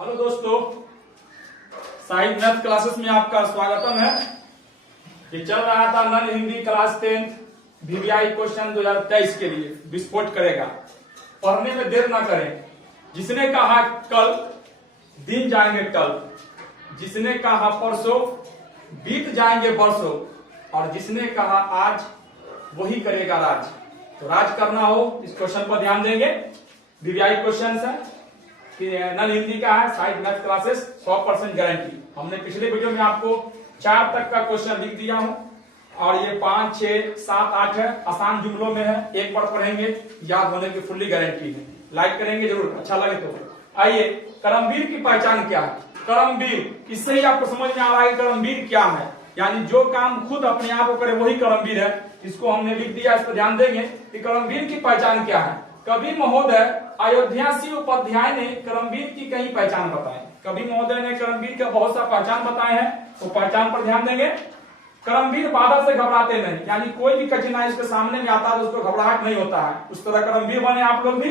Hello दोस्तों, साहित्य math classes में आपका स्वागतम है। ये चल रहा था non Hindi class 10 VVI question 2023 के लिए विस्फोट करेगा। पढ़ने में देर ना करें। जिसने कहा कल दिन जाएंगे कल, जिसने कहा परसों बीत जाएंगे बरसों, और जिसने कहा आज वही करेगा राज। तो राज करना हो इस क्वेश्चन पर ध्यान देंगे। वीवीआई क्वेश्चन है, नन हिंदी का है, साइड मैथ क्लासेस 100% गारंटी। हमने पिछले वीडियो में आपको 4 तक का क्वेश्चन लिख दिया हूं, और ये 5, 6, 7, 8 है, आसान जुमलों में है। एक बार पढ़ेंगे, याद होने की फुल्ली गारंटी है। लाइक करेंगे जरूर, अच्छा लगे तो। आइए, करमवीर की पहचान क्या है? करमवीर, इससे ही आपको समझ में आ रहा है करमवीर क्या है। यानी जो काम खुद अपने आप को करे वही करमवीर है। इसको हमने लिख दिया, इस पर ध्यान देंगे कि करमवीर की पहचान क्या है। कवि महोदय अयोध्यासी उपाध्याय ने करमवीर की कई पहचान बताई। कवि महोदय ने करमवीर का बहुत सा पहचान बताए हैं, तो पहचान पर ध्यान देंगे। करमवीर बाधा से घबराते नहीं, यानी कोई भी कठिनाई उसके सामने में आता है तो उसको घबराहट नहीं होता है। उस तरह करमवीर बने आप लोग भी।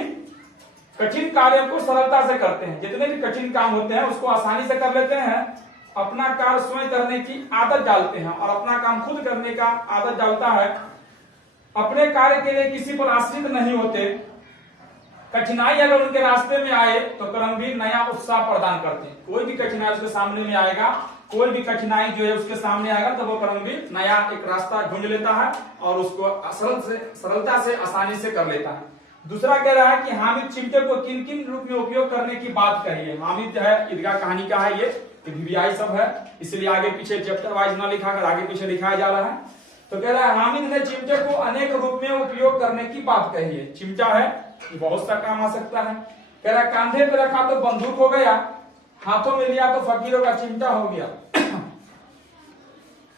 कठिन कार्य को सरलता से करते हैं, जितने भी कठिन काम होते हैं उसको आसानी से कर लेते हैं। अपना कार्य स्वयं करने की आदत डालते हैं, और अपना काम खुद करने का आदत डालता है। अपने कार्य के लिए किसी पर आश्रित नहीं होते। कठिनाई अगर उनके रास्ते में आए तो करमवीर नया उत्साह प्रदान करते हैं। कोई भी कठिनाई उसके सामने में आएगा, कोई भी कठिनाई जो है उसके सामने आएगा, तो वो करमवीर नया एक रास्ता ढूंढ लेता है और उसको सरलता से आसानी से कर लेता है। दूसरा कह रहा है कि हामिद चिमटे को किन किन रूप में उपयोग करने की बात कही है। हामिद है ईदगाह कहानी का है, ये वीवीआई सब है, इसलिए आगे पीछे चैप्टर वाइज न लिखा कर आगे पीछे लिखाया जा रहा है। तो कह रहा है हामिद ने चिमटे को अनेक रूप में उपयोग करने की बात कही है। चिमटा है, बहुत सा काम आ सकता है। कह रहा कांधे पे रखा तो बंदूक हो गया, हाथों में लिया तो फकीरों का चिमटा हो गया।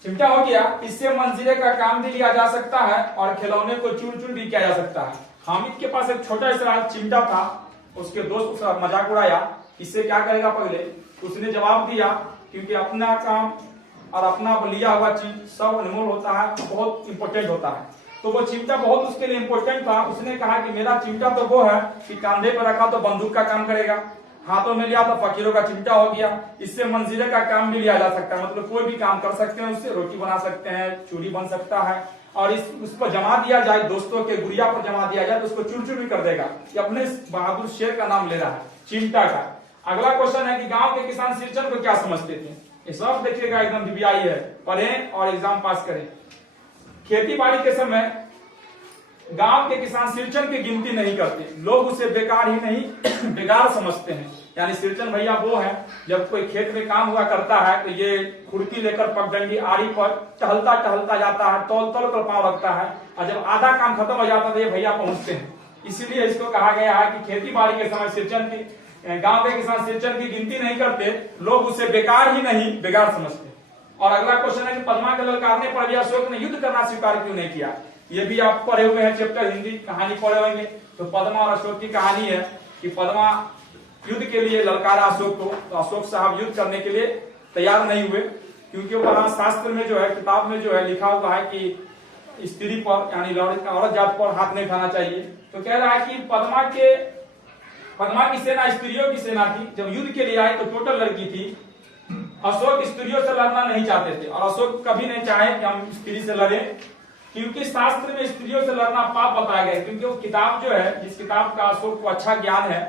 चिमटा हो गया, इससे मंजीरे का काम भी लिया जा सकता है और खिलौने को चूर चूर भी किया जा सकता है। हामिद के पास एक छोटा सा चिमटा था, उसके दोस्त उसका मजाक उड़ाया, इससे क्या करेगा पहले। उसने जवाब दिया, क्योंकि अपना काम और अपना लिया हुआ चीज सब अनमोल होता है, बहुत इंपॉर्टेंट होता है। तो वो चिमटा बहुत उसके लिए इंपॉर्टेंट था। उसने कहा कि मेरा चिमटा तो वो है कि कांधे पर रखा तो बंदूक का काम करेगा, हाथों में लिया तो फकीरों का चिमटा हो गया, इससे मंजीरे का काम भी लिया जा सकता है। मतलब कोई भी काम कर सकते हैं उससे, रोटी बना सकते हैं, चूड़ी बन सकता है, और उस पर जमा दिया जाए, दोस्तों के गुड़िया पर जमा दिया जाए तो उसको चूर चूर भी कर देगा। ये अपने बहादुर शेर का नाम ले रहा है, चिमटा का। अगला क्वेश्चन है कि गांव के किसान सिरचन को क्या समझते थे। ये सब देखिएगा, एकदम वीवीआई है, पढ़ें और एग्जाम पास करें। खेती बाड़ी के समय गांव के किसान सिरचन की गिनती नहीं करते। लोग उसे बेकार ही नहीं बेकार समझते हैं। यानी सिरचन भैया वो है, जब कोई खेत में काम हुआ करता है तो ये खुरपी लेकर पगडंडी आड़ी पर टहलता टहलता जाता है, तौल तौल कर पांव रखता है, और जब आधा काम खत्म हो जाता है तो ये भैया पहुंचते हैं। इसीलिए इसको कहा गया है कि खेती बाड़ी के समय सिरचन की गांव के किसान सिरचन की गिनती नहीं करते, लोग उसे बेकार ही नहीं बेकार समझते। और अगला क्वेश्चन है कि पद्मा के ललकारने पर भी अशोक ने युद्ध करना स्वीकार क्यों नहीं किया। ये भी आप पढ़े हुए हैं, चैप्टर हिंदी कहानी पढ़े होंगे। तो पद्मा और अशोक की कहानी है कि पद्मा युद्ध के लिए ललकारा अशोक को, तो अशोक साहब युद्ध करने के लिए तैयार नहीं हुए, क्योंकि वहां शास्त्र में जो है, किताब में जो है लिखा हुआ है कि स्त्री पर यानी औरत जात पर हाथ नहीं उठाना चाहिए। तो कह रहा है कि पद्मा की सेना स्त्रियों की सेना थी। जब युद्ध के लिए आए तो टोटल लड़की थी। अशोक स्त्रियों से लड़ना नहीं चाहते थे, और अशोक कभी नहीं चाहे कि हम स्त्री से लड़े, क्योंकि शास्त्र में स्त्रियों से लड़ना पाप बताया गया। क्योंकि वो किताब जो है, जिस किताब का अशोक को अच्छा ज्ञान है,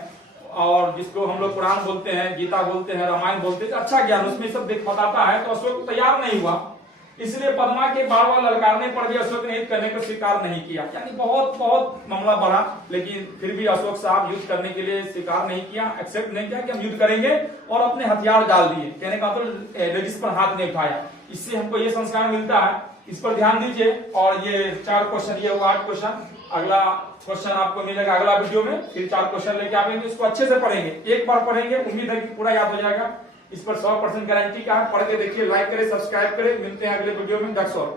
और जिसको हम लोग कुरान बोलते हैं, गीता बोलते हैं, रामायण बोलते हैं, अच्छा ज्ञान उसमें सब बताता है, तो अशोक तैयार नहीं हुआ। इसलिए पद्मा के बार बार ललकारने पर भी अशोक ने युद्ध करने को स्वीकार नहीं किया। यानी बहुत बहुत मामला बढ़ा, लेकिन फिर भी अशोक साहब युद्ध करने के लिए स्वीकार नहीं किया, एक्सेप्ट नहीं किया कि हम युद्ध करेंगे, और अपने हथियार डाल दिए। कहने का मतलब लेडीज पर हाथ नहीं उठाया। इससे हमको ये संस्कार मिलता है, इस पर ध्यान दीजिए। और ये 4 क्वेश्चन, ये 8 क्वेश्चन। अगला क्वेश्चन आपको मिलेगा अगला वीडियो में, फिर 4 क्वेश्चन लेके आएंगे। इसको अच्छे से पढ़ेंगे, एक बार पढ़ेंगे, उम्मीद है कि पूरा याद हो जाएगा। इस पर 100% गारंटी का है। पढ़ के देखिए, लाइक करें, सब्सक्राइब करें। मिलते हैं अगले वीडियो में। That's all.